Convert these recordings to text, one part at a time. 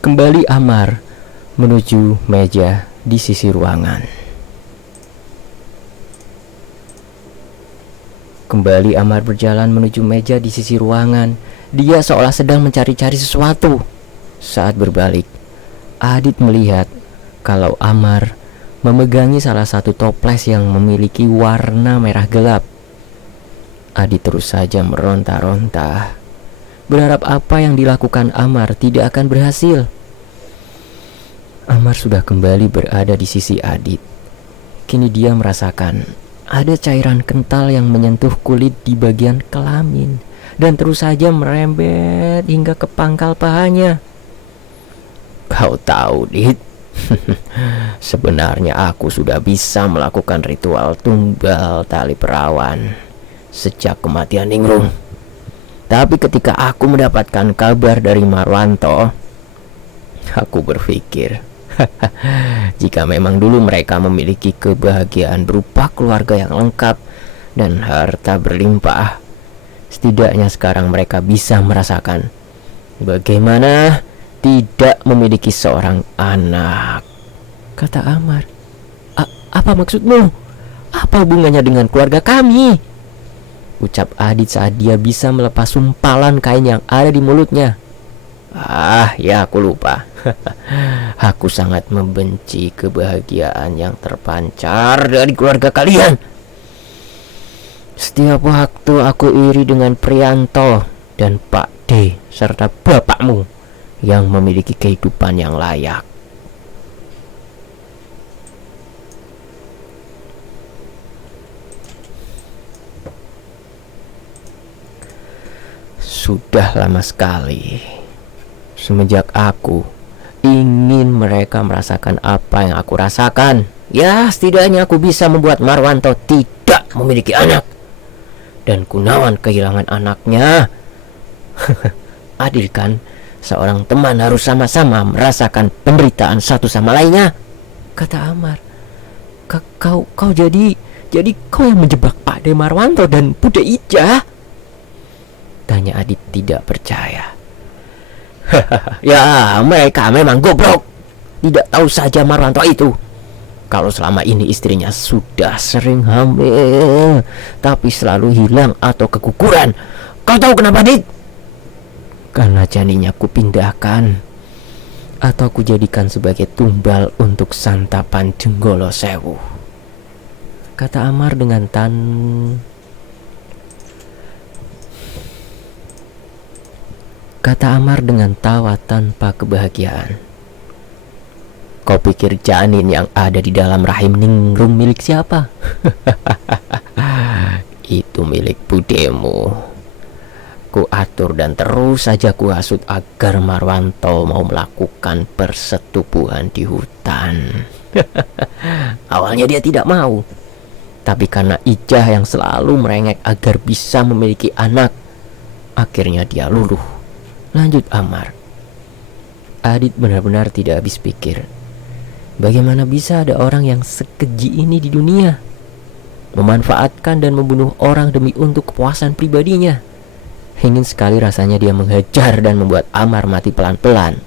Kembali Amar menuju meja di sisi ruangan. Kembali Amar berjalan menuju meja di sisi ruangan. Dia seolah sedang mencari-cari sesuatu. Saat berbalik, Adit melihat kalau Amar memegangi salah satu toples yang memiliki warna merah gelap. Adit terus saja meronta-ronta, berharap apa yang dilakukan Amar tidak akan berhasil. Amar sudah kembali berada di sisi Adit. Kini dia merasakan ada cairan kental yang menyentuh kulit di bagian kelamin dan terus saja merembet hingga ke pangkal pahanya. Kau tahu, Dit, sebenarnya aku sudah bisa melakukan ritual tumbal tali perawan sejak kematian Ningrum. Tapi ketika aku mendapatkan kabar dari Marwanto, aku berpikir, jika memang dulu mereka memiliki kebahagiaan berupa keluarga yang lengkap dan harta berlimpah, setidaknya sekarang mereka bisa merasakan bagaimana tidak memiliki seorang anak. Kata Amar, apa maksudmu? Apa hubungannya dengan keluarga kami? Ucap Adit saat dia bisa melepas sumpalan kain yang ada di mulutnya. Ya aku lupa. Aku sangat membenci kebahagiaan yang terpancar dari keluarga kalian. Setiap waktu aku iri dengan Prianto dan Pak D serta bapakmu yang memiliki kehidupan yang layak. Sudah lama sekali semenjak aku ingin mereka merasakan apa yang aku rasakan. Ya, setidaknya aku bisa membuat Marwanto tidak memiliki anak dan Gunawan kehilangan anaknya. Adil kan, seorang teman harus sama-sama merasakan penderitaan satu sama lainnya. Kata Amar, kau jadi kau yang menjebak Pak De Marwanto dan Bude Ija? Tanya Adit tidak percaya. Ya, mereka memang goblok. Tidak tahu saja Marwanto itu kalau selama ini istrinya sudah sering hamil, tapi selalu hilang atau keguguran. Kau tahu kenapa, Dit? Karena janinnya kupindahkan atau kujadikan sebagai tumbal untuk santapan Jenggolo Sewu. Kata Amar dengan tawa tanpa kebahagiaan. Kau pikir janin yang ada di dalam rahim Ningrum milik siapa? Itu milik budemu. Ku atur dan terus saja ku hasut agar Marwanto mau melakukan persetubuhan di hutan. Awalnya dia tidak mau, tapi karena Ijah yang selalu merengek agar bisa memiliki anak, akhirnya dia luluh. Lanjut Amar. Adit benar-benar tidak habis pikir. Bagaimana bisa ada orang yang sekeji ini di dunia, memanfaatkan dan membunuh orang demi untuk kepuasan pribadinya. Ingin sekali rasanya dia menghajar dan membuat Amar mati pelan-pelan.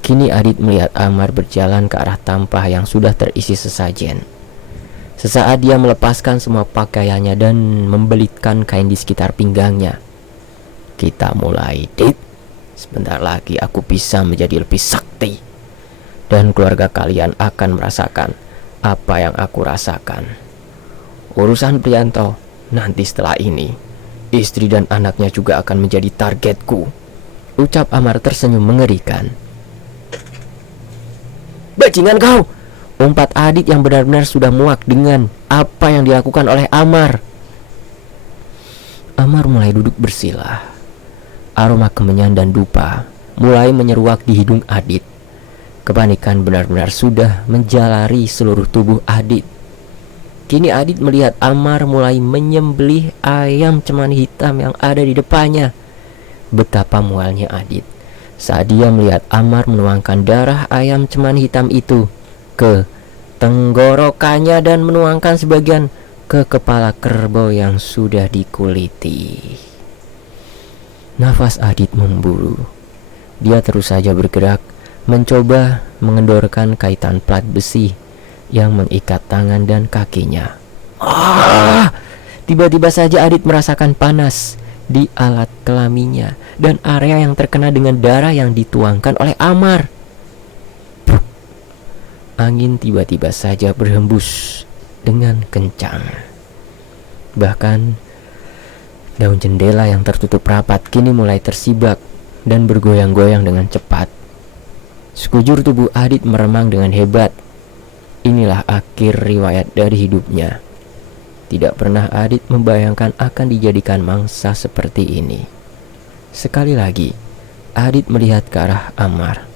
Kini Adit melihat Amar berjalan ke arah tampah yang sudah terisi sesajen. Sesaat dia melepaskan semua pakaiannya dan membelitkan kain di sekitar pinggangnya. Kita mulai, Dit. Sebentar lagi aku bisa menjadi lebih sakti, dan keluarga kalian akan merasakan apa yang aku rasakan. Urusan Prianto, nanti setelah ini istri dan anaknya juga akan menjadi targetku. Ucap Amar tersenyum mengerikan. Bajingan kau! Umpat Adit yang benar-benar sudah muak dengan apa yang dilakukan oleh Amar. Amar mulai duduk bersila. Aroma kemenyan dan dupa mulai menyeruak di hidung Adit. Kepanikan benar-benar sudah menjalari seluruh tubuh Adit. Kini Adit melihat Amar mulai menyembelih ayam cemani hitam yang ada di depannya. Betapa mualnya Adit saat dia melihat Amar menuangkan darah ayam cemani hitam itu ke tenggorokannya dan menuangkan sebagian ke kepala kerbau yang sudah dikuliti. Nafas Adit memburu. Dia terus saja bergerak, mencoba mengendorkan kaitan plat besi yang mengikat tangan dan kakinya. Tiba-tiba saja Adit merasakan panas di alat kelaminnya dan area yang terkena dengan darah yang dituangkan oleh Amar. Angin tiba-tiba saja berhembus dengan kencang. Bahkan daun jendela yang tertutup rapat kini mulai tersibak dan bergoyang-goyang dengan cepat. Sekujur tubuh Adit meremang dengan hebat. Inilah akhir riwayat dari hidupnya. Tidak pernah Adit membayangkan akan dijadikan mangsa seperti ini. Sekali lagi, Adit melihat ke arah Amar.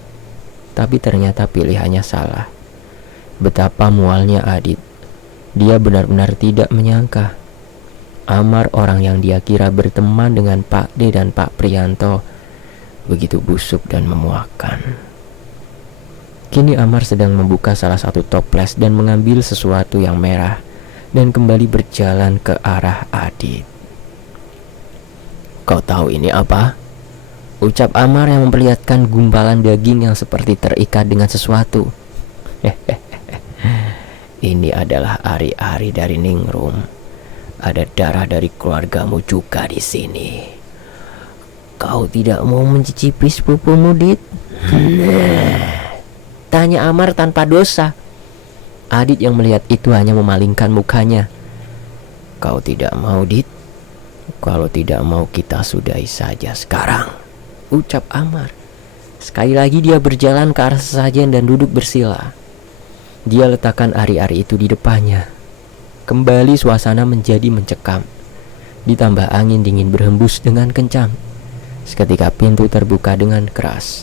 Tapi ternyata pilihannya salah. Betapa mualnya Adit. Dia benar-benar tidak menyangka Amar, orang yang dia kira berteman dengan Pak D dan Pak Prianto, begitu busuk dan memuakkan. Kini Amar sedang membuka salah satu toples dan mengambil sesuatu yang merah dan kembali berjalan ke arah Adit. "Kau tahu ini apa?" ucap Amar yang memperlihatkan gumpalan daging yang seperti terikat dengan sesuatu. "Ini adalah ari-ari dari Ningrum. Ada darah dari keluargamu juga di sini. Kau tidak mau mencicipi sepupumu, Dit?" tanya Amar tanpa dosa. Adit yang melihat itu hanya memalingkan mukanya. "Kau tidak mau, Dit? Kalau tidak mau kita sudahi saja sekarang," ucap Amar. Sekali lagi dia berjalan ke arah sesajen dan duduk bersila. Dia letakkan ari-ari itu di depannya. Kembali suasana menjadi mencekam. Ditambah angin dingin berhembus dengan kencang. Seketika pintu terbuka dengan keras.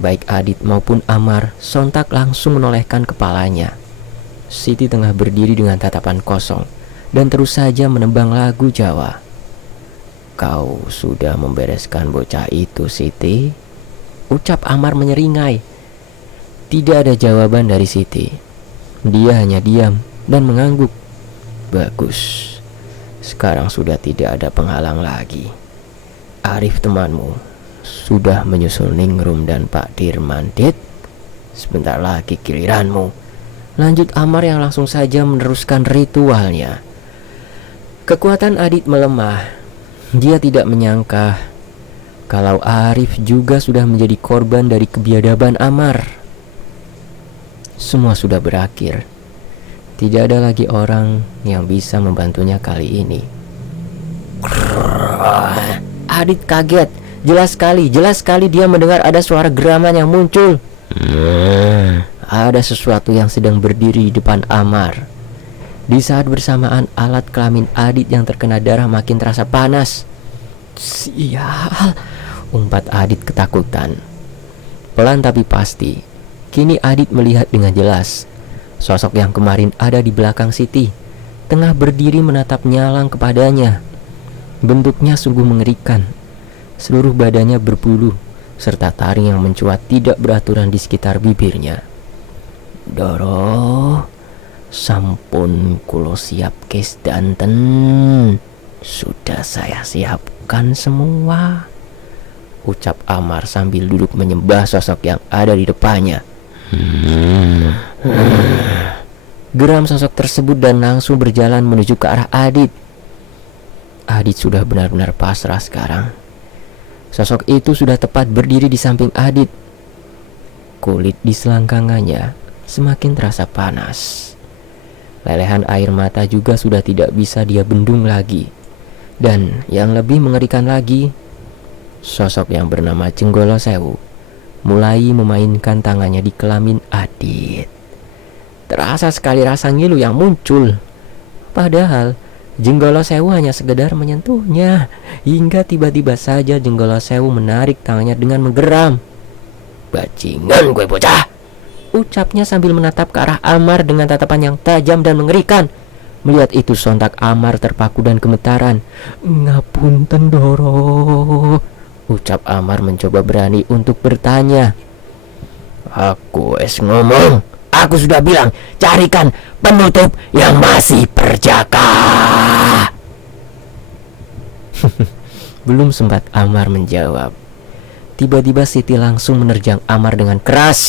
Baik Adit maupun Amar sontak langsung menolehkan kepalanya. Siti tengah berdiri dengan tatapan kosong dan terus saja menembang lagu Jawa. "Kau sudah membereskan bocah itu, Siti?" ucap Amar menyeringai. Tidak ada jawaban dari Siti. Dia hanya diam dan mengangguk. "Bagus. Sekarang sudah tidak ada penghalang lagi. Arif temanmu sudah menyusul Ningrum dan Pak Dirman, Dit. Sebentar lagi giliranmu," lanjut Amar yang langsung saja meneruskan ritualnya. Kekuatan Adit melemah. Dia tidak menyangka kalau Arif juga sudah menjadi korban dari kebiadaban Amar. Semua sudah berakhir. Tidak ada lagi orang yang bisa membantunya kali ini. Adit kaget. Jelas sekali dia mendengar ada suara geraman yang muncul. Ada sesuatu yang sedang berdiri di depan Amar. Di saat bersamaan alat kelamin Adit yang terkena darah makin terasa panas. "Sial," umpat Adit ketakutan. Pelan tapi pasti, kini Adit melihat dengan jelas sosok yang kemarin ada di belakang Siti, tengah berdiri menatap nyalang kepadanya. Bentuknya sungguh mengerikan. Seluruh badannya berbulu, serta taring yang mencuat tidak beraturan di sekitar bibirnya. "Doro, sampun kulo siap kes danten. Sudah saya siapkan semua," ucap Amar sambil duduk menyembah sosok yang ada di depannya. Geram sosok tersebut dan langsung berjalan menuju ke arah Adit. Adit sudah benar-benar pasrah sekarang. Sosok itu sudah tepat berdiri di samping Adit. Kulit di selangkangannya semakin terasa panas. Lelehan air mata juga sudah tidak bisa dia bendung lagi. Dan yang lebih mengerikan lagi, sosok yang bernama Jenggolo Sewu mulai memainkan tangannya di kelamin Adit. Terasa sekali rasa ngilu yang muncul. Padahal Jenggolo Sewu hanya sekedar menyentuhnya, hingga tiba-tiba saja Jenggolo Sewu menarik tangannya dengan menggeram. "Bajingan gue bocah," ucapnya sambil menatap ke arah Amar dengan tatapan yang tajam dan mengerikan. Melihat itu sontak Amar terpaku dan gemetaran. "Ngapunten Doro," ucap Amar mencoba berani untuk bertanya. "Aku ngomong. Aku sudah bilang carikan penutup yang masih berjaga." Belum sempat Amar menjawab, Tiba-tiba Siti langsung menerjang Amar dengan keras.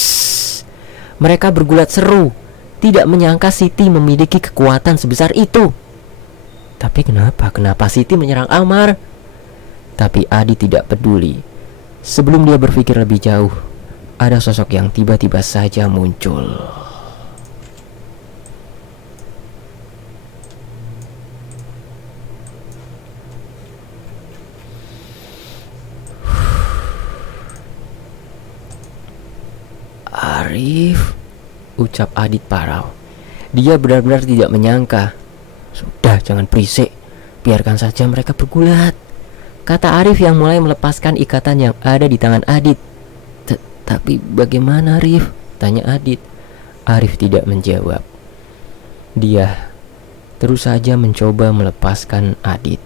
Mereka bergulat seru. Tidak menyangka Siti memiliki kekuatan sebesar itu. Tapi kenapa Siti menyerang Amar? Tapi Adi tidak peduli. Sebelum dia berpikir lebih jauh, ada sosok yang tiba-tiba saja muncul. Arif, ucap Adit parau. Dia benar-benar tidak menyangka. Sudah, jangan berisik. Biarkan saja mereka bergulat, kata Arif yang mulai melepaskan ikatan yang ada di tangan Adit. Tapi bagaimana, Arif? Tanya Adit. Arif tidak menjawab. Dia terus saja mencoba melepaskan Adit.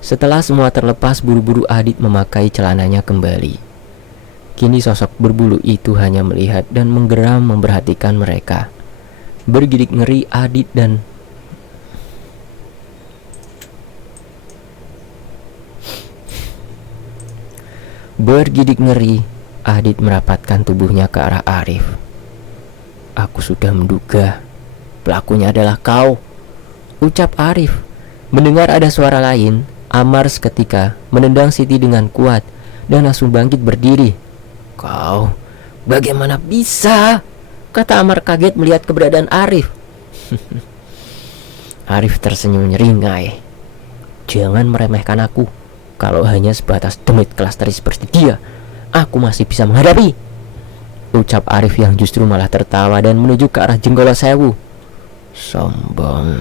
Setelah semua terlepas, buru-buru Adit memakai celananya kembali. Kini sosok berbulu itu hanya melihat dan menggeram memperhatikan mereka. Bergidik ngeri Adit merapatkan tubuhnya ke arah Arif. Aku sudah menduga pelakunya adalah kau, ucap Arif. Mendengar ada suara lain, Amar seketika menendang Siti dengan kuat dan langsung bangkit berdiri. Kau, bagaimana bisa? Kata Amar kaget melihat keberadaan Arif. Arif tersenyum nyeringai. Jangan meremehkan aku. Kalau hanya sebatas demit kelas teri seperti dia, aku masih bisa menghadapi, ucap Arif yang justru malah tertawa dan menuju ke arah Jenggala Sewu. Sombong,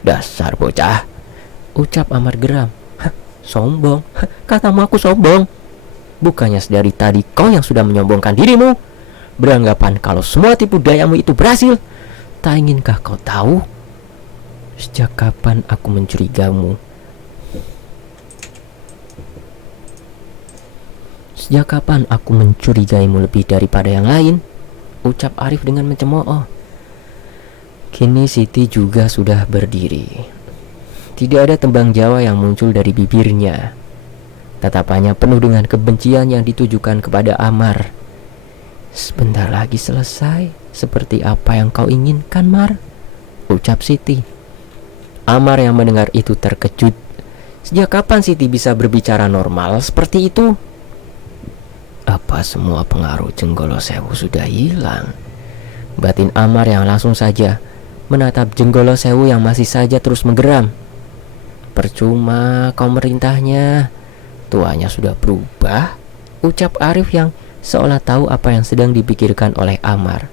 dasar bocah, ucap Amar geram. Sombong? Katamu aku sombong? Bukannya dari tadi kau yang sudah menyombongkan dirimu, beranggapan kalau semua tipu dayamu itu berhasil. Tak inginkah kau tahu sejak kapan aku mencurigamu? Sejak kapan aku mencurigaimu lebih daripada yang lain? Ucap Arif dengan mencemooh. Kini Siti juga sudah berdiri. Tidak ada tembang Jawa yang muncul dari bibirnya. Tatapannya penuh dengan kebencian yang ditujukan kepada Amar. Sebentar lagi selesai. Seperti apa yang kau inginkan, Mar? Ucap Siti. Amar yang mendengar itu terkejut. Sejak kapan Siti bisa berbicara normal seperti itu? Apa semua pengaruh Jenggala Sewu sudah hilang? Batin Amar yang langsung saja menatap Jenggala Sewu yang masih saja terus menggeram. Percuma kau merintahnya, tuanya sudah berubah, ucap Arif yang seolah tahu apa yang sedang dipikirkan oleh Amar.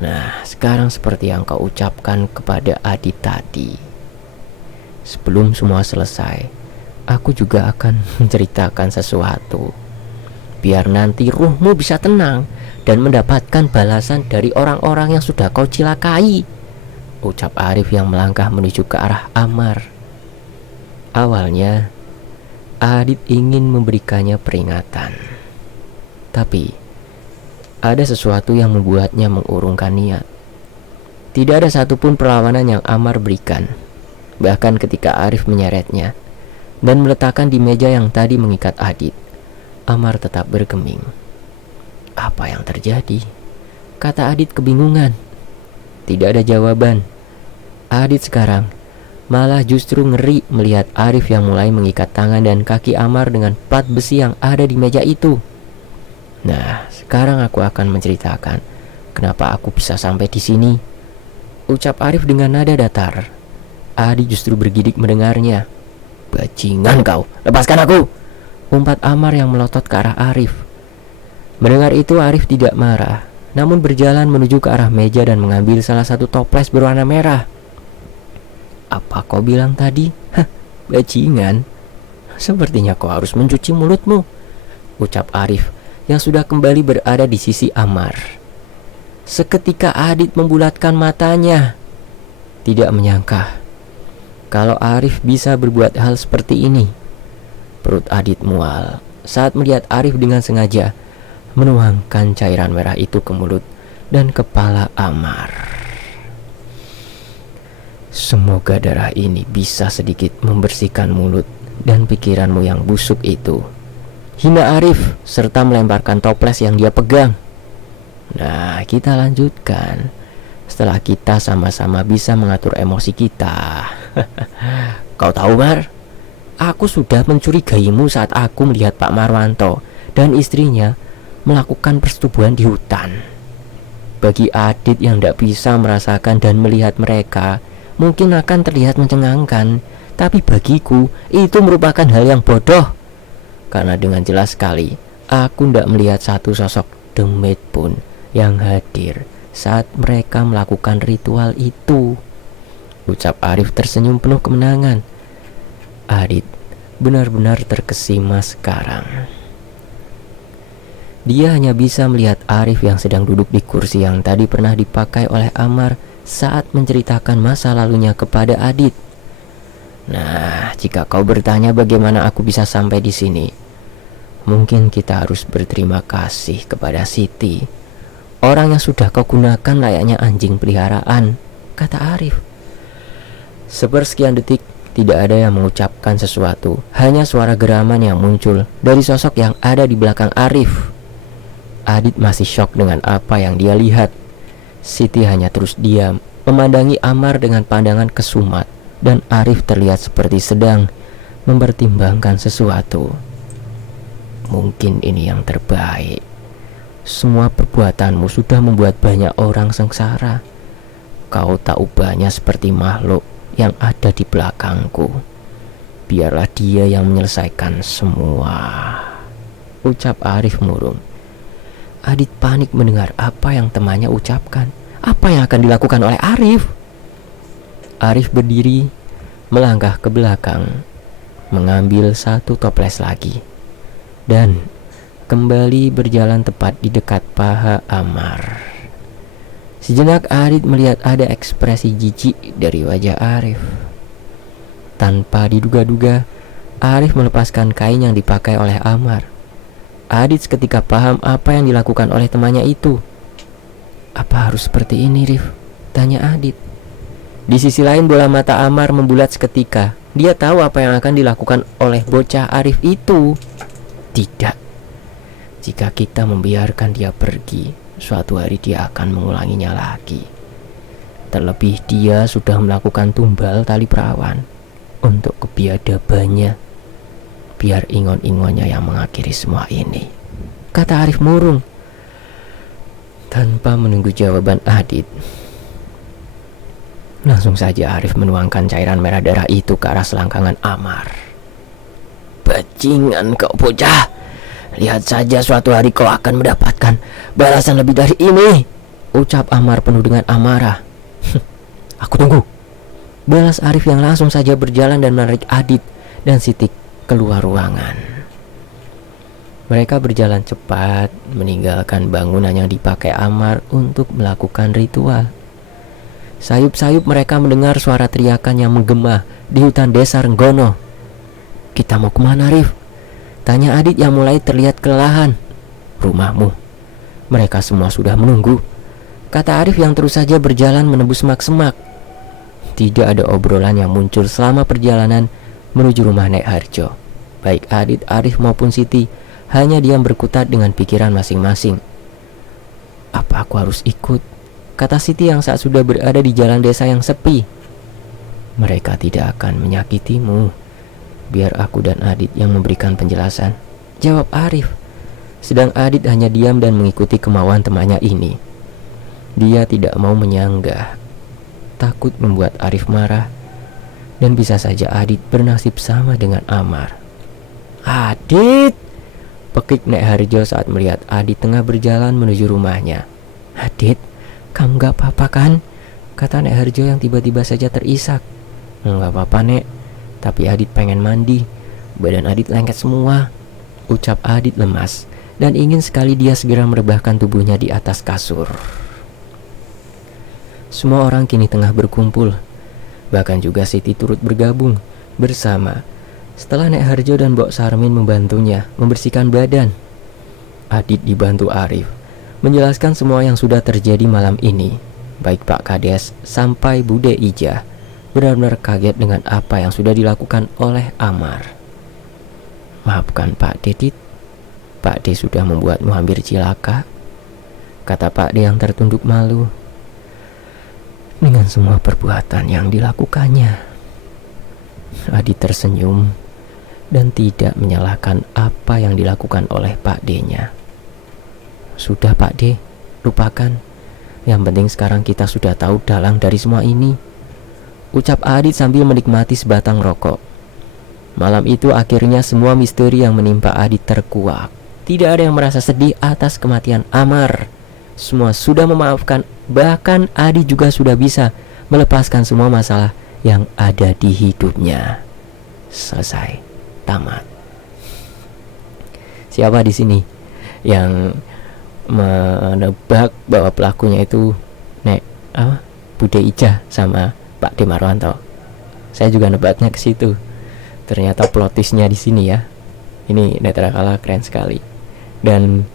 Nah, sekarang seperti yang kau ucapkan kepada Adit tadi. Sebelum semua selesai, aku juga akan menceritakan sesuatu. Biar nanti ruhmu bisa tenang dan mendapatkan balasan dari orang-orang yang sudah kau cilakai, ucap Arif yang melangkah menuju ke arah Amar. Awalnya Adit ingin memberikannya peringatan, tapi ada sesuatu yang membuatnya mengurungkan niat. Tidak ada satupun perlawanan yang Amar berikan. Bahkan ketika Arif menyeretnya dan meletakkan di meja yang tadi mengikat Adit, Amar tetap bergeming. Apa yang terjadi? Kata Adit kebingungan. Tidak ada jawaban. Adit sekarang malah justru ngeri melihat Arif yang mulai mengikat tangan dan kaki Amar dengan plat besi yang ada di meja itu. Nah, sekarang aku akan menceritakan kenapa aku bisa sampai di sini, ucap Arif dengan nada datar. Adi justru bergidik mendengarnya. Bajingan kau, lepaskan aku, umpat Amar yang melotot ke arah Arif. Mendengar itu Arif tidak marah, namun berjalan menuju ke arah meja dan mengambil salah satu toples berwarna merah. Apa kau bilang tadi? Hah, bajingan. Sepertinya kau harus mencuci mulutmu, ucap Arif yang sudah kembali berada di sisi Amar. Seketika Adit membulatkan matanya. Tidak menyangka kalau Arif bisa berbuat hal seperti ini. Perut Adit mual saat melihat Arif dengan sengaja menuangkan cairan merah itu ke mulut dan kepala Amar. Semoga darah ini bisa sedikit membersihkan mulut dan pikiranmu yang busuk itu, hina Arif serta melemparkan toples yang dia pegang. Nah, kita lanjutkan. Setelah kita sama-sama bisa mengatur emosi kita. Kau tahu, Mar, aku sudah mencurigaimu saat aku melihat Pak Marwanto dan istrinya melakukan persetubuhan di hutan. Bagi Adit yang tidak bisa merasakan dan melihat mereka, mungkin akan terlihat mencengangkan, tapi bagiku itu merupakan hal yang bodoh. Karena dengan jelas sekali, aku tidak melihat satu sosok demit pun yang hadir saat mereka melakukan ritual itu. Ucap Arif tersenyum penuh kemenangan. Adit benar-benar terkesima sekarang. Dia hanya bisa melihat Arif yang sedang duduk di kursi yang tadi pernah dipakai oleh Amar saat menceritakan masa lalunya kepada Adit. Nah, jika kau bertanya bagaimana aku bisa sampai di sini, mungkin kita harus berterima kasih kepada Siti, orang yang sudah kau gunakan layaknya anjing peliharaan, kata Arif. Sepersekian detik tidak ada yang mengucapkan sesuatu, hanya suara geraman yang muncul dari sosok yang ada di belakang Arif. Adit masih syok dengan apa yang dia lihat. Siti hanya terus diam, memandangi Amar dengan pandangan kesumat, dan Arif terlihat seperti sedang mempertimbangkan sesuatu. Mungkin ini yang terbaik. Semua perbuatanmu sudah membuat banyak orang sengsara. Kau tak ubahnya seperti makhluk yang ada di belakangku. Biarlah dia yang menyelesaikan semua, ucap Arif murung. Adit panik mendengar apa yang temannya ucapkan. Apa yang akan dilakukan oleh Arif? Arif berdiri, melangkah ke belakang, mengambil satu toples lagi, dan kembali berjalan tepat di dekat paha Amar. Sejenak Adit melihat ada ekspresi jijik dari wajah Arif. Tanpa diduga-duga, Arif melepaskan kain yang dipakai oleh Amar. Adit seketika paham apa yang dilakukan oleh temannya itu. Apa harus seperti ini, Rif? Tanya Adit. Di sisi lain bola mata Amar membulat seketika. Dia tahu apa yang akan dilakukan oleh bocah Arif itu. Tidak. Jika kita membiarkan dia pergi, suatu hari dia akan mengulanginya lagi. Terlebih dia sudah melakukan tumbal tali perawan untuk kebiadabannya. Biar ingon-ingonnya yang mengakhiri semua ini, kata Arif murung. Tanpa menunggu jawaban Adit, langsung saja Arif menuangkan cairan merah darah itu ke arah selangkangan Amar. Bajingan kau bocah. Lihat saja suatu hari kau akan mendapatkan balasan lebih dari ini, ucap Amar penuh dengan amarah. Aku tunggu, balas Arif yang langsung saja berjalan dan menarik Adit dan Siti keluar ruangan. Mereka berjalan cepat, meninggalkan bangunan yang dipakai Amar untuk melakukan ritual. Sayup-sayup mereka mendengar suara teriakan yang menggema di hutan desa Renggono. Kita mau kemana, Rif? Tanya Adit yang mulai terlihat kelelahan. Rumahmu. Mereka semua sudah menunggu, kata Arif yang terus saja berjalan menembus semak-semak. Tidak ada obrolan yang muncul selama perjalanan menuju rumah Nek Harjo. Baik Adit, Arif maupun Siti hanya diam berkutat dengan pikiran masing-masing. Apa aku harus ikut? Kata Siti yang saat sudah berada di jalan desa yang sepi. Mereka tidak akan menyakitimu. Biar aku dan Adit yang memberikan penjelasan, jawab Arif. Sedang Adit hanya diam dan mengikuti kemauan temannya ini. Dia tidak mau menyanggah, takut membuat Arif marah, dan bisa saja Adit bernasib sama dengan Amar. Adit, pekik Nek Harjo saat melihat Adit tengah berjalan menuju rumahnya. Adit, kamu gak apa-apa kan? Kata Nek Harjo yang tiba-tiba saja terisak. Gak apa-apa, Nek, tapi Adit pengen mandi. Badan Adit lengket semua, ucap Adit lemas, dan ingin sekali dia segera merebahkan tubuhnya di atas kasur. Semua orang kini tengah berkumpul. Bahkan juga Siti turut bergabung bersama. Setelah Nek Harjo dan Mbok Sarmin membantunya membersihkan badan, Adit dibantu Arif menjelaskan semua yang sudah terjadi malam ini. Baik Pak Kades sampai Bude Ijah benar-benar kaget dengan apa yang sudah dilakukan oleh Amar. Maafkan Pak Didit, Pak D sudah membuatmu hampir cilaka, kata Pak D yang tertunduk malu dengan semua perbuatan yang dilakukannya. Adi tersenyum dan tidak menyalahkan apa yang dilakukan oleh Pak D-nya. Sudah Pak D, lupakan. Yang penting sekarang kita sudah tahu dalang dari semua ini, ucap Adit sambil menikmati sebatang rokok. Malam itu akhirnya semua misteri yang menimpa Adit terkuak. Tidak ada yang merasa sedih atas kematian Amar. Semua sudah memaafkan, bahkan Adit juga sudah bisa melepaskan semua masalah yang ada di hidupnya. Selesai, tamat. Siapa di sini yang menebak bahwa pelakunya itu Bude Ija sama Pak D Marwanto? Saya juga nebaknya ke situ. Ternyata plot twistnya di sini ya. Ini Netrakala keren sekali. Dan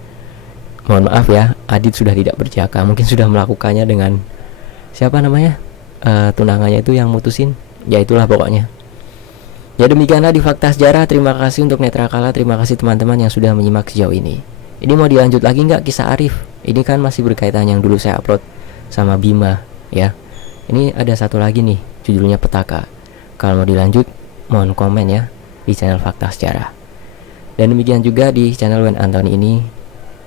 mohon maaf ya, Adit sudah tidak berjaka. Mungkin sudah melakukannya dengan siapa namanya, tunangannya itu yang mutusin. Ya itulah pokoknya. Ya demikianlah di Fakta Sejarah. Terima kasih untuk Netrakala. Terima kasih teman-teman yang sudah menyimak sejauh ini. Ini mau dilanjut lagi nggak kisah Arif? Ini kan masih berkaitan yang dulu saya upload sama Bima ya. Ini ada satu lagi nih, judulnya Petaka. Kalau mau dilanjut, mohon komen ya di channel Fakta Sejarah. Dan demikian juga di channel Wen Antoni ini.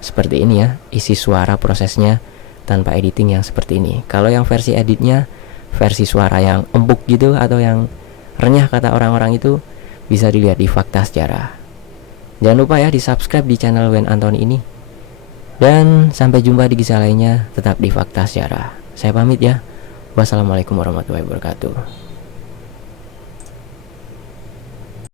Seperti ini ya, isi suara prosesnya tanpa editing yang seperti ini. Kalau yang versi editnya, versi suara yang empuk gitu atau yang renyah kata orang-orang itu, bisa dilihat di Fakta Sejarah. Jangan lupa ya di subscribe di channel Wen Antoni ini. Dan sampai jumpa di kisah lainnya, tetap di Fakta Sejarah. Saya pamit ya. Wassalamualaikum warahmatullahi wabarakatuh.